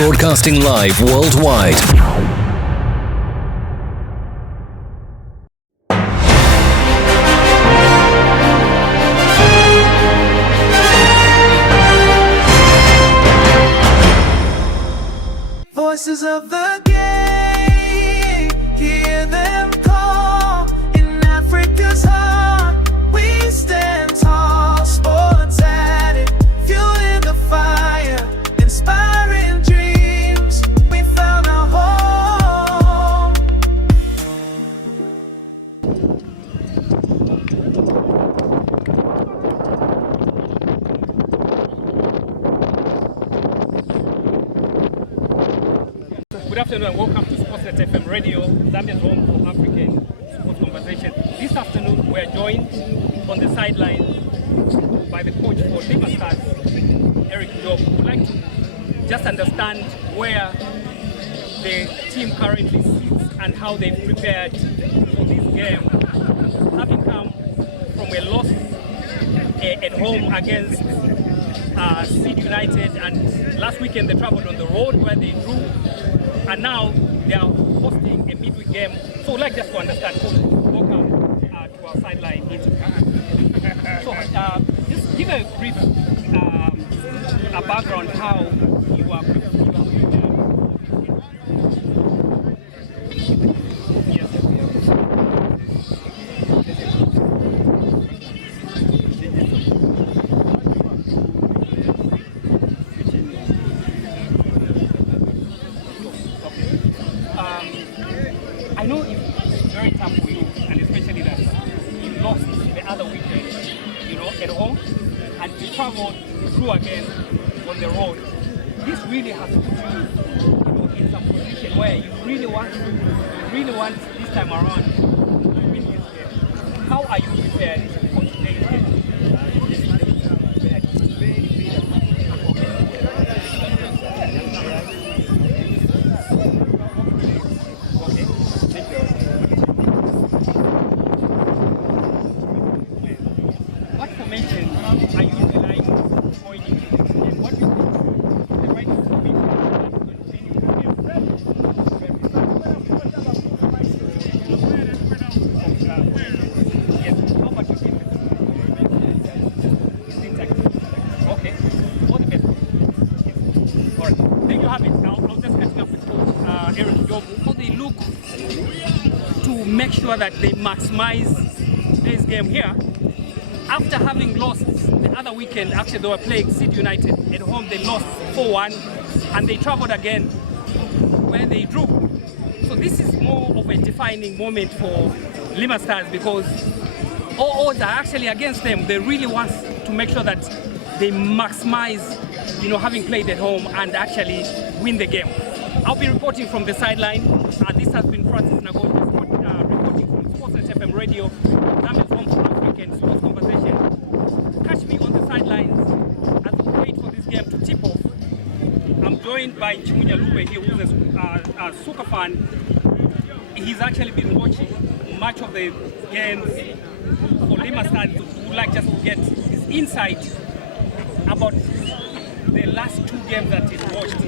Broadcasting live worldwide. Voices of the game, hear them call. In Africa's heart, we stand tall. Sports addict, fueling the fire, inspiring dreams. We found our home. Good afternoon and welcome to Sportsnet FM Radio, Zambia's home for African sports conversation. This afternoon we are joined on the sideline by the coach for Lima Stars, Eric Job. We'd like to just understand where the team currently sits and how they've prepared for this game, having come from a loss at home against Seed United, and last weekend they traveled on the road where they drew, and now they are hosting a midweek game. So we'd like just to understand, coach, welcome to our sideline interview. So just give a brief a background how you are prepared. I know it's very tough for you, and especially that you lost the other weekend, at home, and you traveled through again on the road. This really has put you, in some position where you really want this time around to win this game. How are you prepared for today's game? How they look to make sure that they maximize this game here after having lost the other weekend. Actually, they were playing Seed United at home. They lost 4-1 and they traveled again where they drew. So this is more of a defining moment for Lima Stars because all odds are actually against them. They really want to make sure that they maximize, having played at home and actually win the game. I'll be reporting from the sideline. This has been Francis Nagol reporting from Sportsnet FM Radio, Zambia's home for African sports conversation. Catch me on the sidelines as we wait for this game to tip off. I'm joined by Chimunya Lupe here, who's a soccer fan. He's actually been watching much of the games for Lima Stars. Would like just to get his insight about the last two games that he's watched.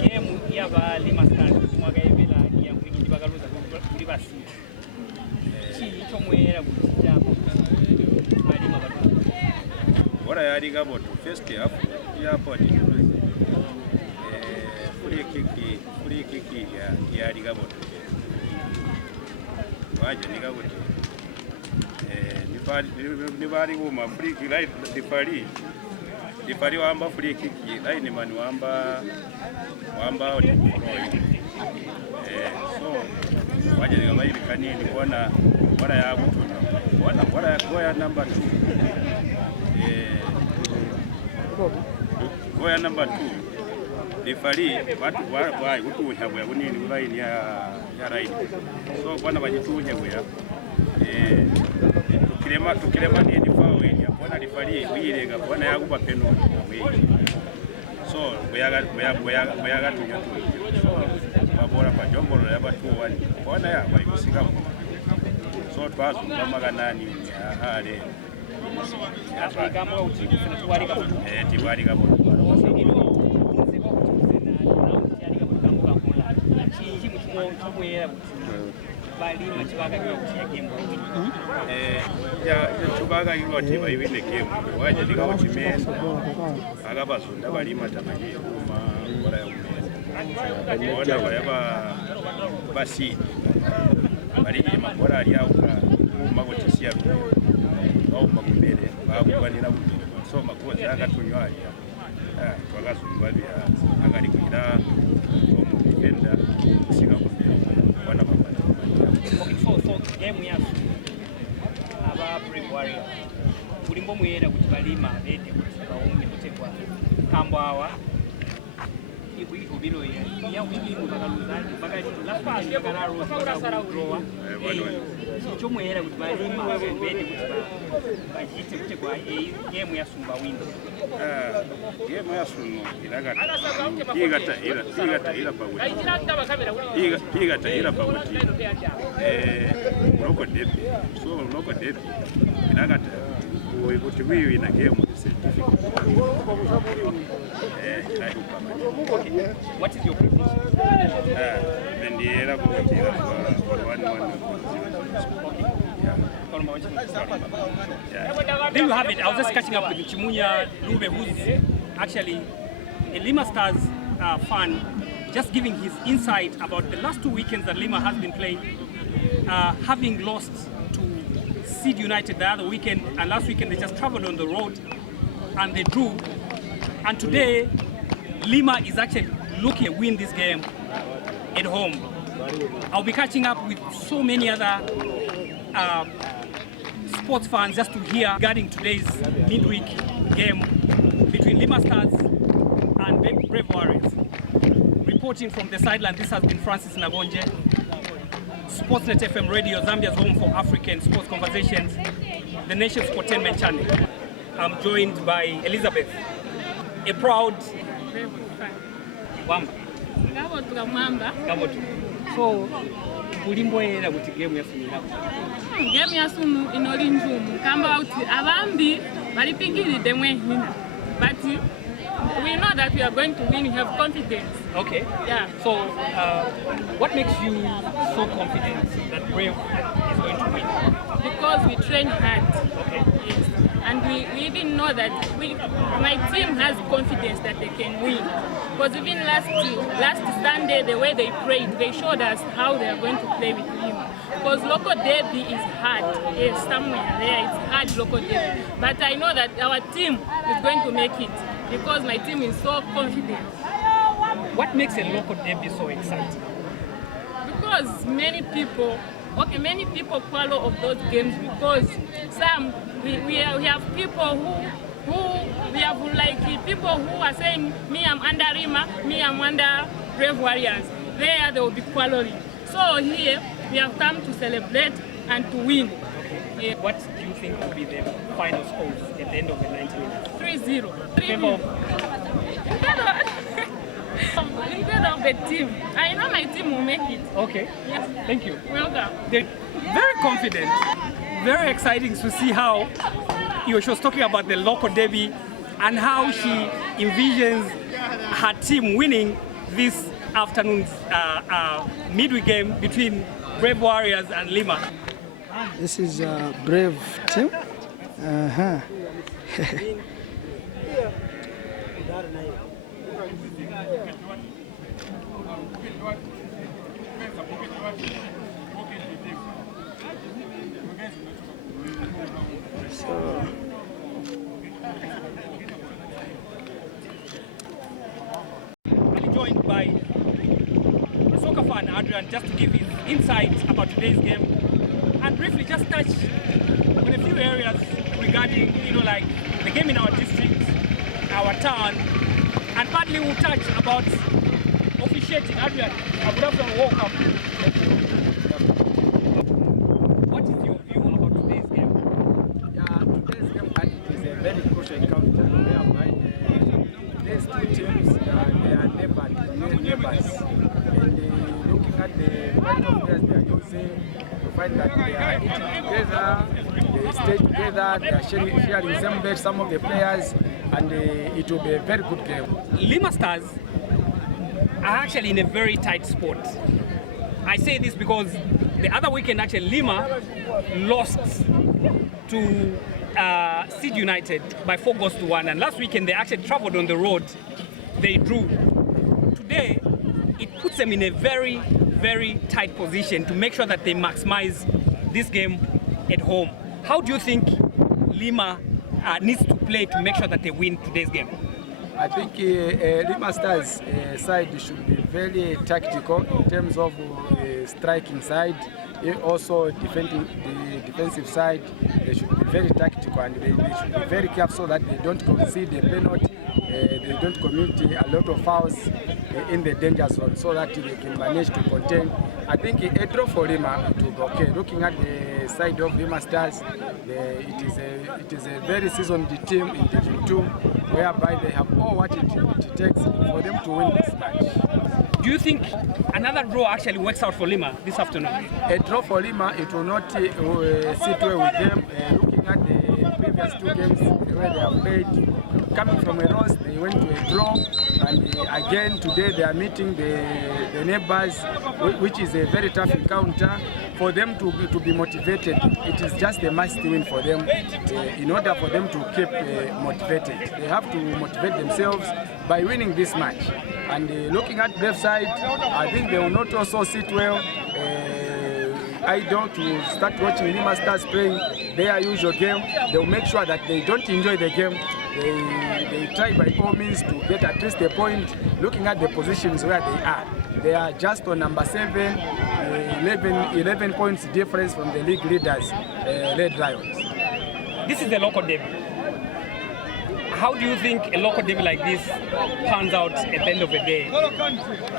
Game yaba Lima Stars mwaga yebela ya kwingi bagaluza kuri basi chi chomwera kujambo Lima batu bora yari gabo first half ya port free kick ya yari gabo waje ni gabo nibari wuma free kick right difari wamba free kick line man wamba so waje ni kama hivi kanini kuona bora ya mtu bora ya goya number 2 goya number 2 difari watu wai utunya bwa bunini line ya right so bwana bajitunya bwa tukirema ni foul ya bwana difari wirenga bwana yakuba penalty so boyaga tunya so babora kwa jombolo ya batu wani bwana ya bayusika so twazumba maganani ya hale tibwalika chubagagirwa ti bayibine game waje ndikawo chimenda akabazunda balima tamayiruma kola yomenda bona bayaba basidi balije makola alyauka makotisia au makumbere bakubanira bubiri so makozi akatunywa alya twakazumba bya akalikuira omubenda sika kubira bona baba. So game yafu aba Brave Warriors kulimbo muyera kuti balima bete kuti baumbe kutekwa kambwawa ibuli kubilo ya wibingu bakaluzani bakali la fasi bakalaro bakasara urowa cyo muyera kuti balima bete kuti bajite kutekwa game ya sumba wino game ya sumba ila pawuti local derby so local derby ilagata ukuthi wiwi na game certificate. What is your prediction? Bendiera kubatira for 1-1. There you have it. I was just catching up with Chimunya Lube, who's actually a Lima Stars fan, just giving his insight about the last 2 weekends that Lima has been playing, having lost to Seed United the other weekend, and last weekend they just traveled on the road and they drew. And today, Lima is actually looking to win this game at home. I'll be catching up with so many other sports fans just to hear regarding today's midweek game between Lima Stars and Brave Warriors. Reporting from the sideline, this has been Francis Nabonje, Sportsnet FM Radio, Zambia's home for African sports conversations, the nation's sportainment channel. I'm joined by Elizabeth, a proud Wamba. So, kulimbo era kuti game yafunira. Game yasumu inoli njumu kamba uti abambi balipingiride mwehina. But we know that we are going to win. We have confidence. Okay. Yeah. So, what makes you so confident that Brave is going to win? Because we train hard. Okay. Yes. And we even know that my team has confidence that they can win. Because even last Sunday, the way they played, they showed us how they are going to play with Lima. Because local derby is hard. Yes, somewhere there it's hard local derby. But I know that our team is going to make it because my team is so confident. What makes a local derby so exciting? Because many people follow of those games because we have people who are saying me I'm under Lima, me I'm under Brave Warriors. There they will be quarreling. So here we have come to celebrate and to win. Okay. Yeah. What do you think will be the final scores at the end of the 90 minutes? 3-0. Instead of the team. I know my team will make it. Okay. Yes. Thank you. Welcome. They're very confident. Very exciting to see how she was talking about the local derby and how she envisions her team winning this afternoon's midweek game between Brave Warriors and Lima. This is a Brave team. I'm joined by a soccer fan, Adrian, just to give his insights about today's game and briefly just touch on a few areas regarding, like the game in our district, our town, and partly we'll touch about officiating. Adrian, I would have to welcome. What is your view about today's game? Today's game is a very crucial encounter whereby these two teams they are neighbors. And looking at the kind of players they are using, you find that they are eating together, they stay together. They are sharing the same bed, some of the players, and it will be a very good game. Lima Stars are actually in a very tight spot. I say this because the other weekend actually Lima lost to Seed United by 4 goals to 1, and last weekend they actually traveled on the road. They drew. Today, it puts them in a very, very tight position to make sure that they maximize this game at home. How do you think Lima needs to play to make sure that they win today's game? I think Lima Stars side should be very tactical in terms of striking side. Also defending the defensive side, they should be very tactical, and they should be very careful so that they don't concede a penalty, they don't commit a lot of fouls in the danger zone, so that they can manage to contain. I think a draw for Lima to be okay. Looking at the side of Lima Stars, it is a very seasoned team in Division 2, whereby they have all what it takes for them to win this match. Do you think another draw actually works out for Lima this afternoon? A draw for Lima, it will not sit well with them. Looking at the previous 2 games, the way they have played, coming from a loss, they went to a draw, and again today they are meeting the neighbors, which is a very tough encounter. For them to be motivated, it is just a must win for them. In order for them to keep motivated, they have to motivate themselves by winning this match. And looking at their side, I think they will not also sit well idle to start watching Lima Stars playing their usual game. They will make sure that they don't enjoy the game. They try by all means to get at least a point. Looking at the positions where they are just on number 7, 11 points difference from the league leaders, Red Lions. This is the local derby. How do you think a local derby like this pans out at the end of the day?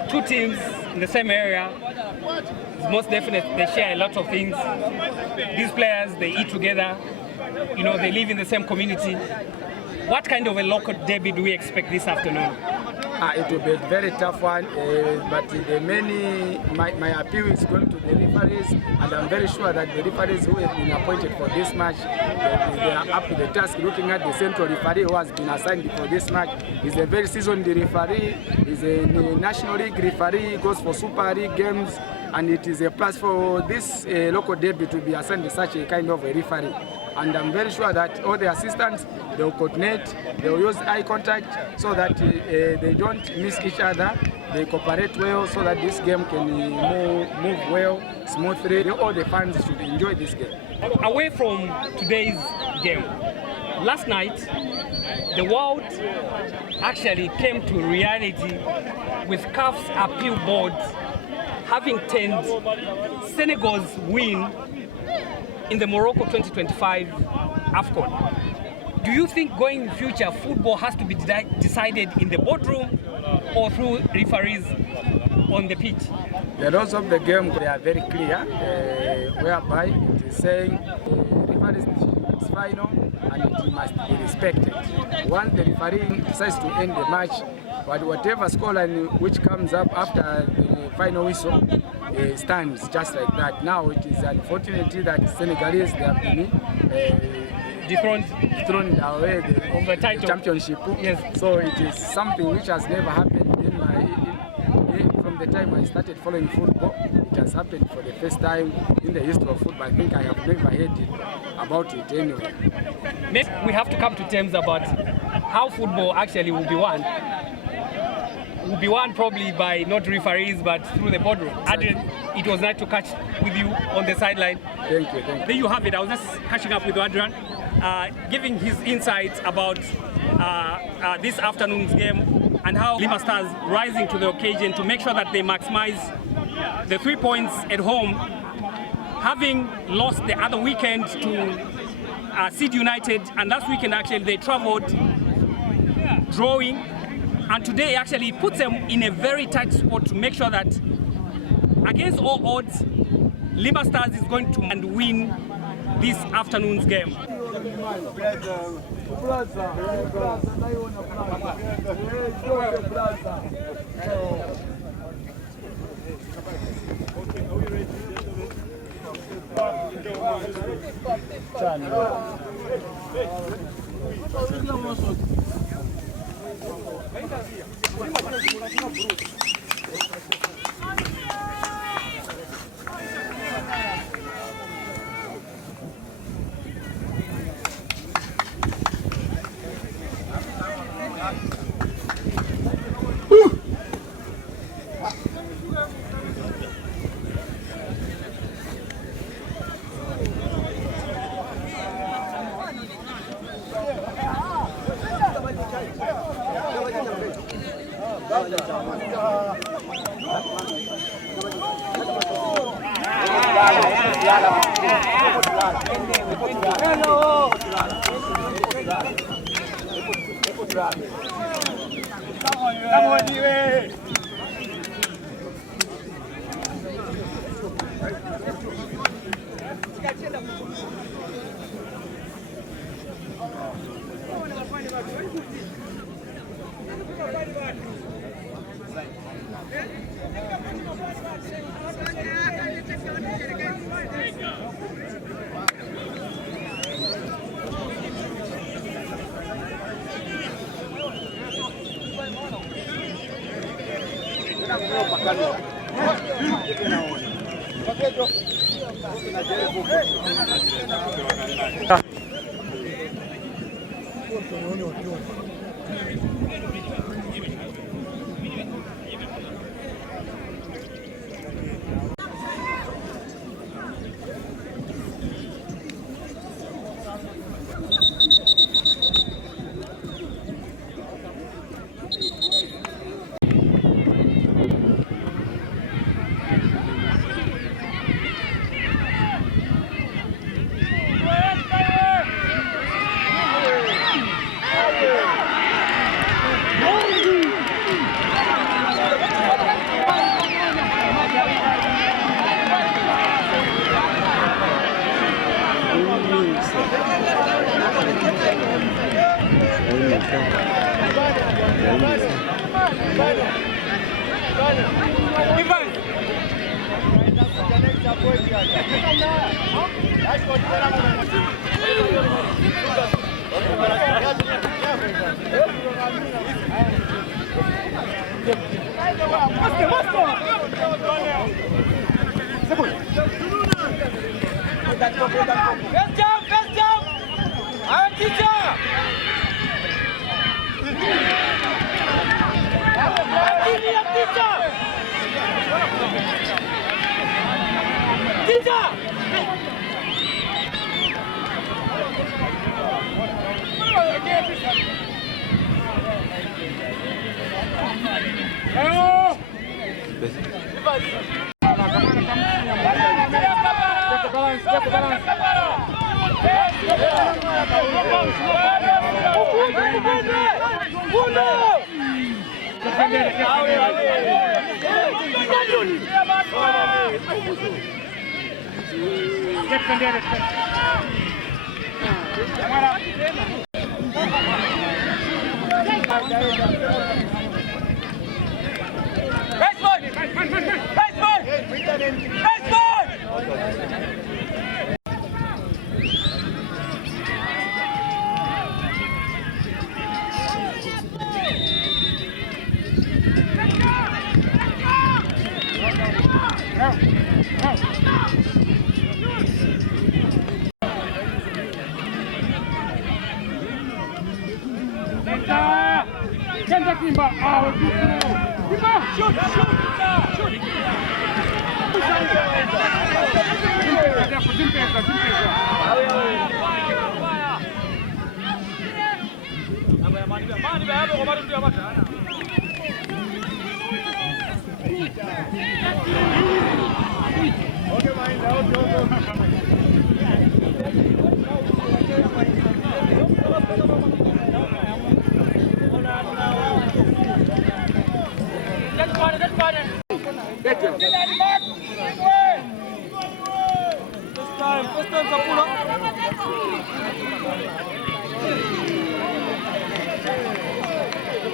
2 teams in the same area, most definitely they share a lot of things. These players, they eat together, you know, they live in the same community. What kind of a local derby do we expect this afternoon? It will be a very tough one, but my appeal is going to the referees, and I'm very sure that the referees who have been appointed for this match, they are up to the task. Looking at the central referee who has been assigned for this match, he's a very seasoned referee, he's a National League referee, goes for Super League games, and it is a plus for this local derby to be assigned such a kind of a referee. And I'm very sure that all the assistants, they will coordinate, they will use eye contact so that they don't miss each other, they cooperate well so that this game can move well, smoothly. All the fans should enjoy this game. Away from today's game, last night, the world actually came to reality with CAF's appeal board having turned Senegal's win in the Morocco 2025 AFCON. Do you think going in future football has to be decided in the boardroom or through referees on the pitch? The rules of the game, they are very clear, whereby it is saying the referee's decision is final and it must be respected. Once the referee decides to end the match, but whatever scoreline which comes up after the final whistle stands just like that. Now it is unfortunate that Senegalese, they have been thrown away the championship. Yes. So it is something which has never happened from the time I started following football. It has happened for the first time in the history of football. I think I have never heard about it anyway. Maybe we have to come to terms about how football actually will be won. Will be won probably by not referees but through the boardroom. Adrian, it was nice to catch with you on the sideline. Thank you. There you have it. I was just catching up with Adrian, giving his insights about this afternoon's game and how Lima Stars rising to the occasion to make sure that they maximize the 3 points at home, having lost the other weekend to Seed United, and last weekend actually they traveled drawing, and today actually puts them in a very tight spot to make sure that against all odds Lima Stars is going to win this afternoon's game.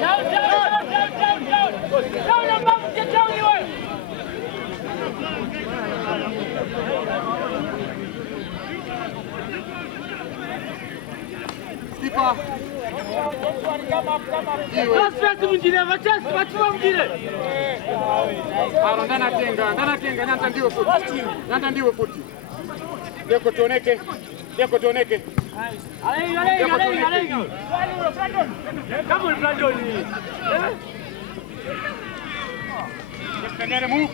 Down, down. Keeper. Nanda ndiwe futi. Deko tuoneke. Kama ni Brandon. Defender move.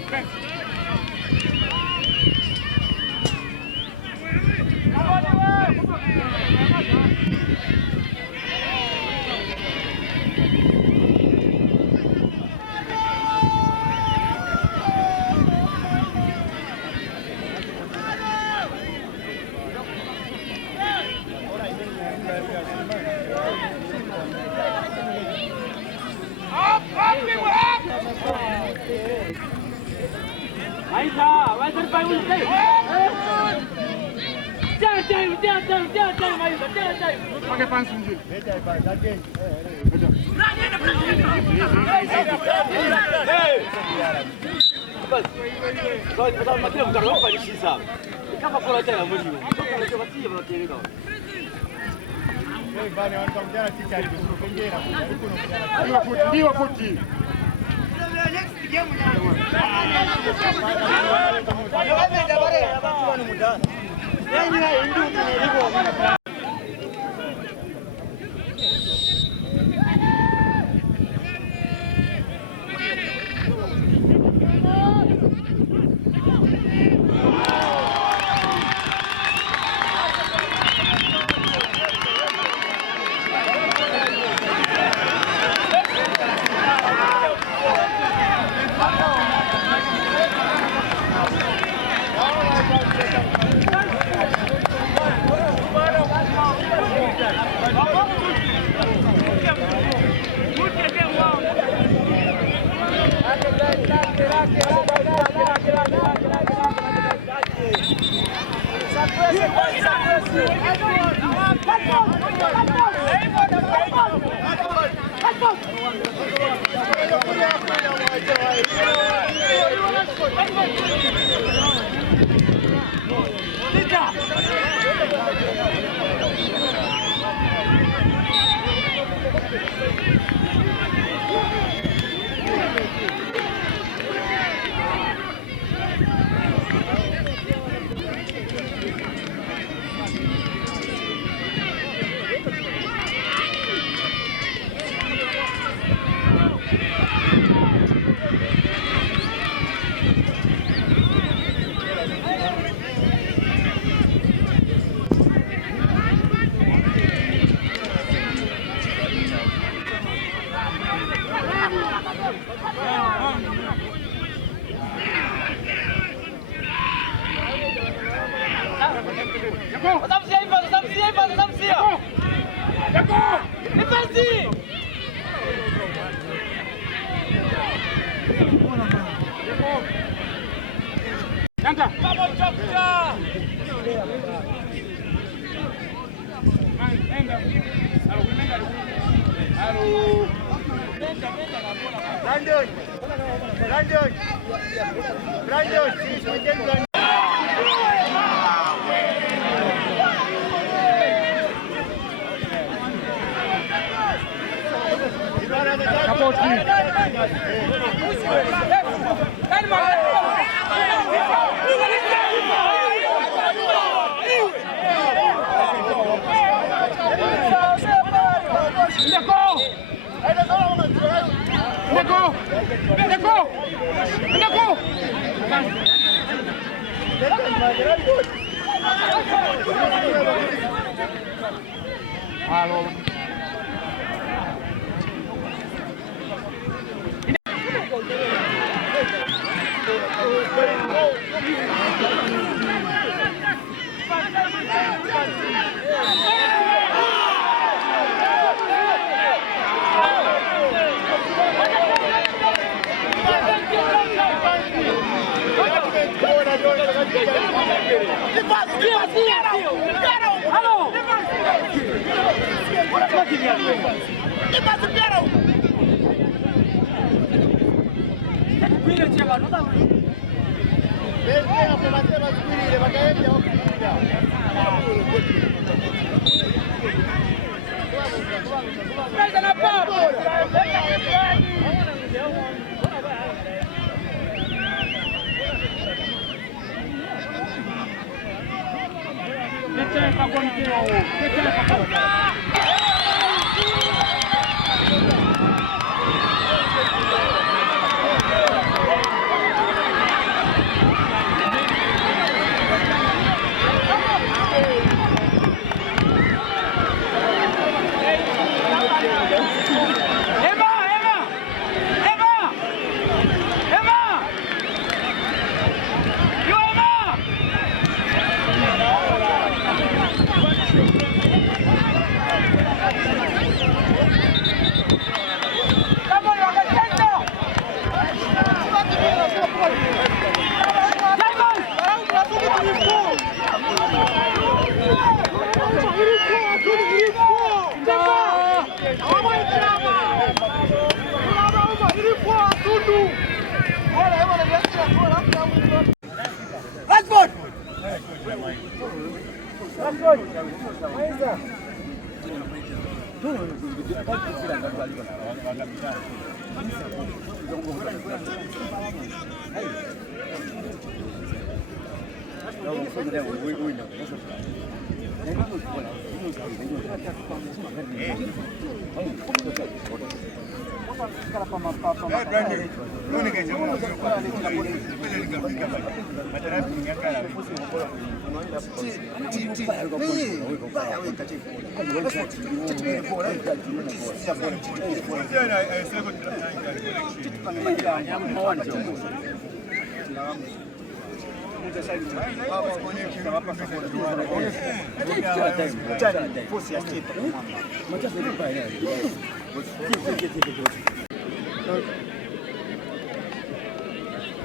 Ndiwa futi. Good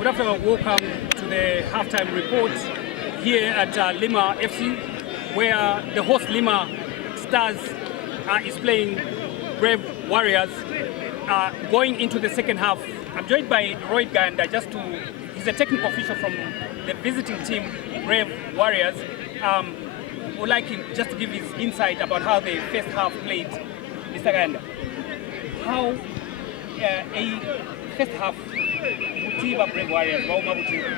afternoon, welcome to the halftime report here at Lima FC, where the host Lima Stars is playing Brave Warriors. Going into the second half, I'm joined by Roy Ganda, he's a technical official from the visiting team, Brave Warriors. Would like him just to give his insight about how the first half played. Mr. Ganda, how a first half Mutiba Brave Warriors, Bauma Mutiba.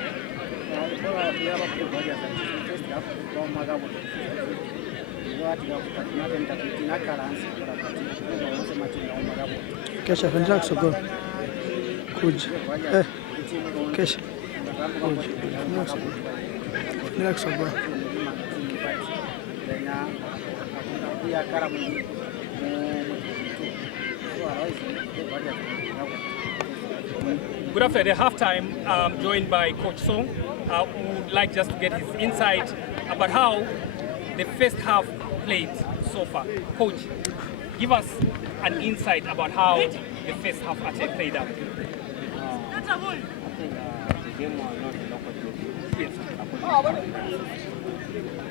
Kesha endelea kusogea. Kuja. Kesha. Kuja. Endelea kusogea. Good after the halftime, I'm joined by Coach Song, who would like just to get his insight about how the first half played so far. Coach, give us an insight about how the first half actually played out. I think the game was not a local game. Yes.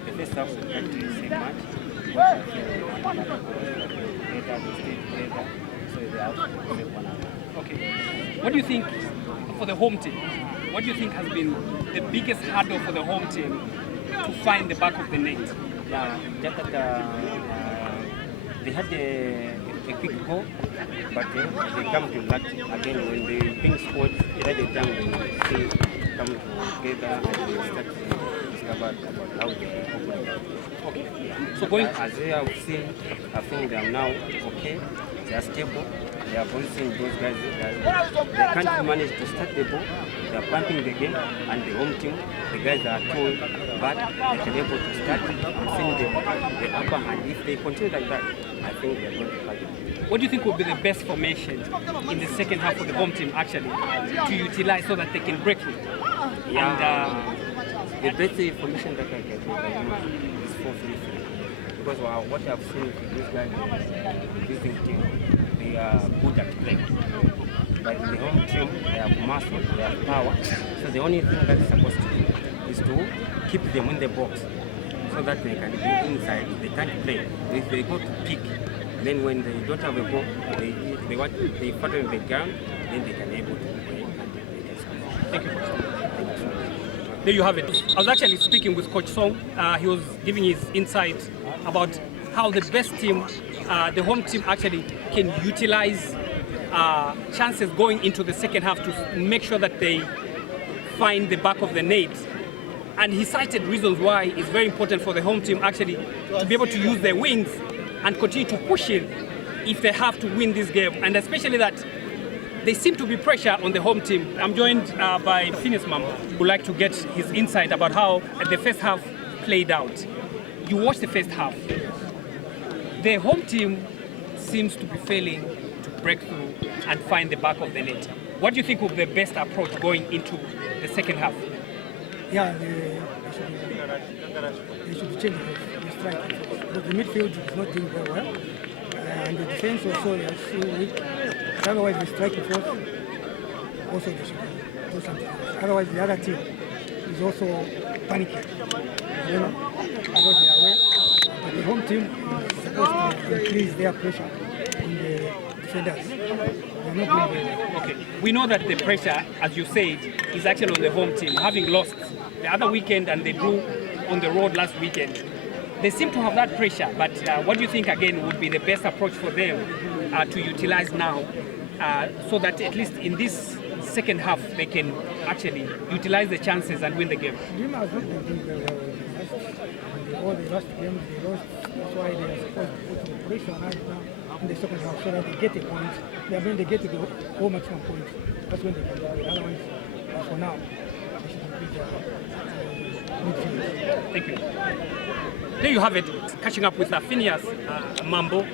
The first half was actually the same match. Okay. What do you think for the home team? What do you think has been the biggest hurdle for the home team to find the back of the net? Yeah, just that they had a quick goal, but they come to lack again when they being scored. Either the time they come together and they start to discover about how they operate. Okay. So going as they have seen, I think they are now okay. They are stable. They are policing those guys. They can't manage to start the ball. They are pumping the game, and the home team, the guys are too bad. They can able to start. I'm seeing the upper hand. If they continue like that, I think they are going to fight it. What do you think will be the best formation in the second half of the home team actually to utilize so that they can break through? Yeah. The best formation that I can do is 4-3-3. Because what I've seen with these guys, this team, they are good at play. But in the home team, they have muscle, they have power. So the only thing that is supposed to do is to keep them in the box so that they can be inside. They can't play. If they go to pick, then when they don't have a ball, they fight on the ground, then they can be able to play and they can score. Thank you. There you have it. I was actually speaking with Coach Song. He was giving his insight about how the best team, the home team, actually can utilize chances going into the second half to make sure that they find the back of the net And he cited reasons why it's very important for the home team actually to be able to use their wings and continue to push in if they have to win this game. And especially that there seem to be pressure on the home team. I'm joined by Phineas Mambo, who would like to get his insight about how the first half played out. You watched the first half. The home team seems to be failing to break through and find the back of the net. What do you think of the best approach going into the second half? Yeah, they should change the strike. Because the midfield is not doing very well. And the defense also is still weak. Otherwise, the striking force also they should do something else. Otherwise, the other team is also panicking. You know, because they are away. But the home team is supposed to increase their pressure on the defenders. They're not doing very well. Okay, we know that the pressure, as you said, is actually on the home team, having lost the other weekend and they drew on the road last weekend. They seem to have that pressure, but what do you think again would be the best approach for them to utilize now so that at least in this second half they can actually utilize the chances and win the game? Lima has not been doing very well in all the last games they lost. That's why they are supposed to put the pressure right now in the second half so that they get a point. When they get to the whole maximum points, that's when they can do it. Otherwise, for now, they should increase their midfield. Thank you. There you have it, catching up with Phineas Mambo.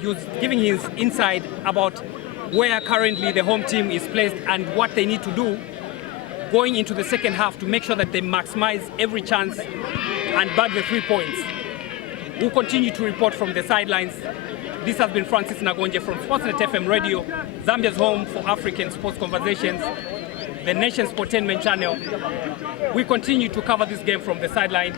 He was giving his insight about where currently the home team is placed and what they need to do going into the second half to make sure that they maximize every chance and bag the 3 points. We'll continue to report from the sidelines. This has been Francis Nagonje from Sportsnet FM Radio, Zambia's home for African sports conversations, the nation's sportainment channel. We continue to cover this game from the sideline.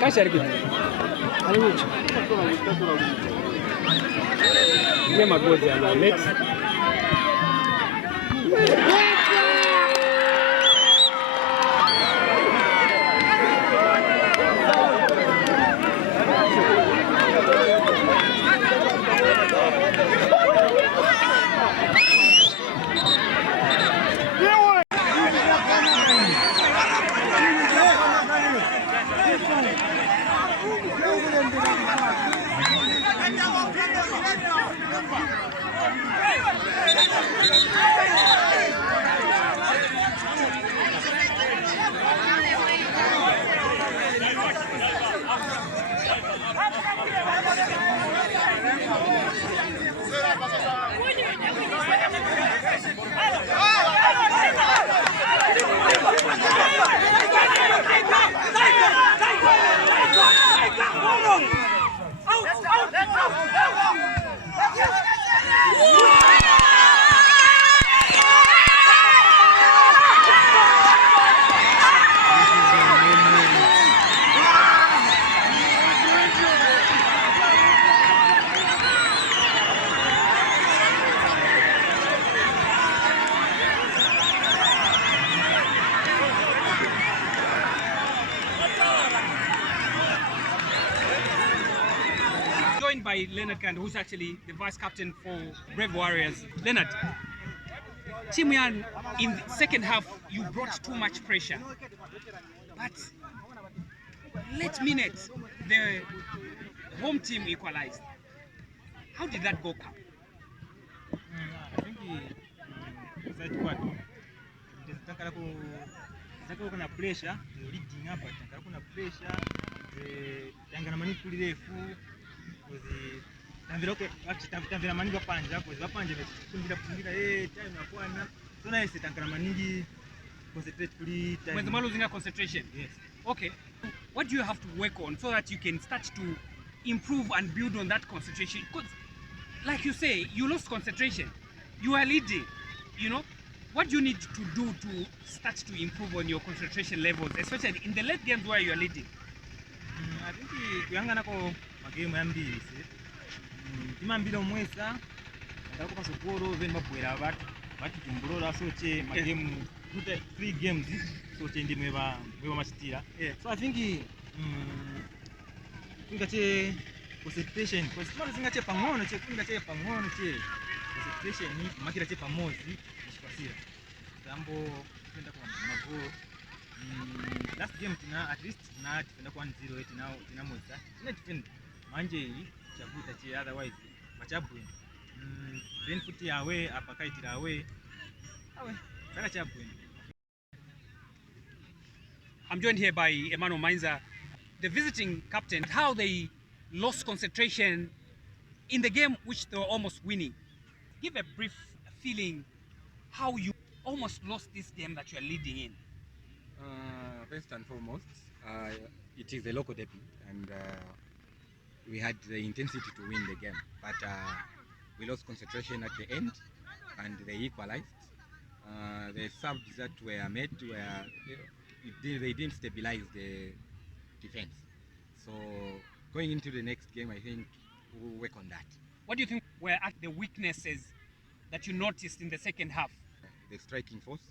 Kaç hareket? Haribuchi. Ne magozi ana net. By Leonard Kand, who's actually the vice captain for Brave Warriors. Leonard, team in the second half, you brought too much pressure. But late minute, the home team equalized. How did that go, Cap? I think that part. Kuna pressure, leading up, kuna pressure, tangana manipuli refu. Tanvira maningi wapanja kumbira time yakwana sona ese tankara maningi concentrate kuli time when losing a concentration. Yes. Okay, what do you have to work on so that you can start to improve and build on that concentration? Because like you say, you lost concentration, you are leading, you know, What do you need to do to start to improve on your concentration levels, especially in the late games where you are leading? I think kuyangana ko magame ambiri se timambira omwesa ndakupa sokoro then babwera bati timbulola so che magame 3 games so che ndimwe ba machitira. So I think kungache concentration because tomorrow singache pang'ono che kungache pang'ono che concentration ni makira che pamozi ishipasira tambo kwenda kwa magoro. Last game tina at least na defenda kwa 1-0 tina moza tina defend manje hii chakuta che otherwise machabwe then futi away apakaitira away saka chabwe. I'm joined here by Emmanuel Monze, the visiting captain. How they lost concentration in the game which they were almost winning. Give a brief feeling how you almost lost this game that you are leading in. First and foremost, it is a local derby, and we had the intensity to win the game, but we lost concentration at the end, and they equalized. The subs that were made they didn't stabilize the defense. So going into the next game, I think we'll work on that. What do you think were at the weaknesses that you noticed in the second half? The striking force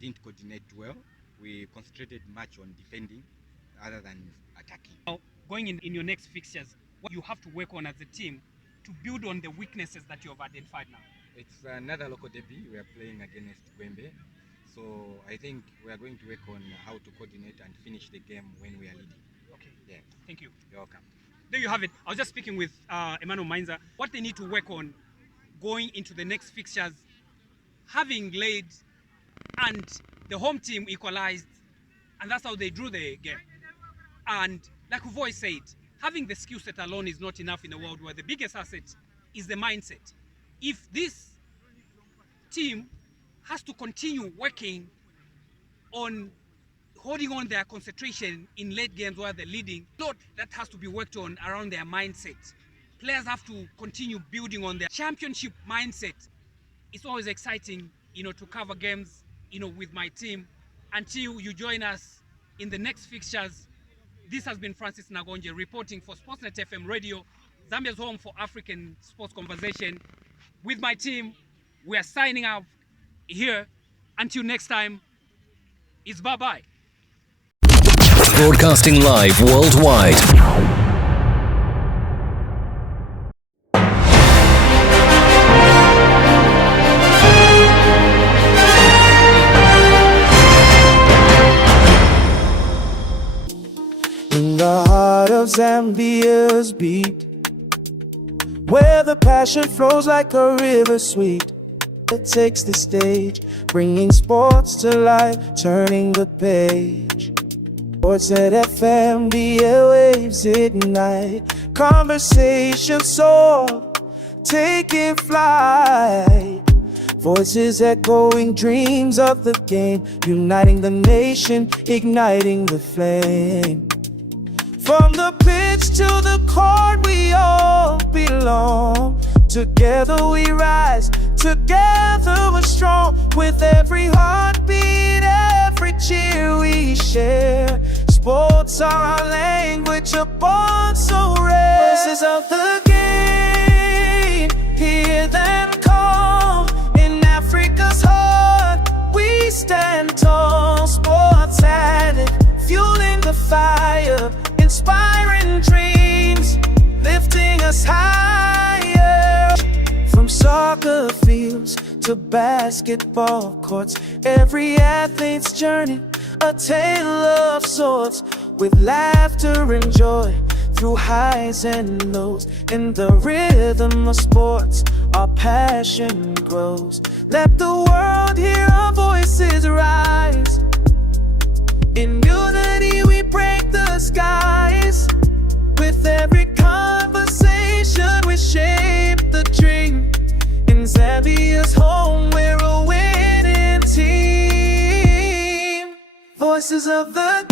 didn't coordinate well. We concentrated much on defending other than attacking. Now, going in your next fixtures, what you have to work on as a team to build on the weaknesses that you have identified now? It's another local derby. We are playing against Gwembe. So I think we are going to work on how to coordinate and finish the game when we are leading. Okay. Yeah. Thank you. You're welcome. There you have it. I was just speaking with Emmanuel Monze. What they need to work on going into the next fixtures, having led and the home team equalized, and that's how they drew the game. And like we've always said, having the skill set alone is not enough in a world where the biggest asset is the mindset. If this team has to continue working on holding on their concentration in late games where they're leading, lot that has to be worked on around their mindset. Players have to continue building on their championship mindset. It's always exciting, to cover games, with my team. Until you join us in the next fixtures, this has been Francis Nagonje reporting for Sportsnet FM Radio, Zambia's home for African sports conversation. With my team, we are signing out here. Until next time, it's bye-bye. Broadcasting live worldwide. In the heart of Zambia's beat, where the passion flows like a river sweet, it takes the stage, bringing sports to life, turning the page. Sportsnet FM, the airwaves ignite, conversation soar, taking flight. Voices echoing dreams of the game, uniting the nation, igniting the flame. From the pitch to the court, we all belong. Together we rise, together we're strong. With every heartbeat, every cheer we share. Sports are our language, a bond so rare. Voices of the game, hear them call. In Africa's heart, we stand tall. Sports added, fueling the fire, inspiring dreams, lifting us higher. From soccer fields to basketball courts, every athlete's journey, a tale of sorts. With laughter and joy, through highs and lows. In the rhythm of sports, our passion grows. Let the world hear our voices rise. In unity we break the skies. With every conversation we shape the dream. In Zambia's home we're a winning team. Voices of the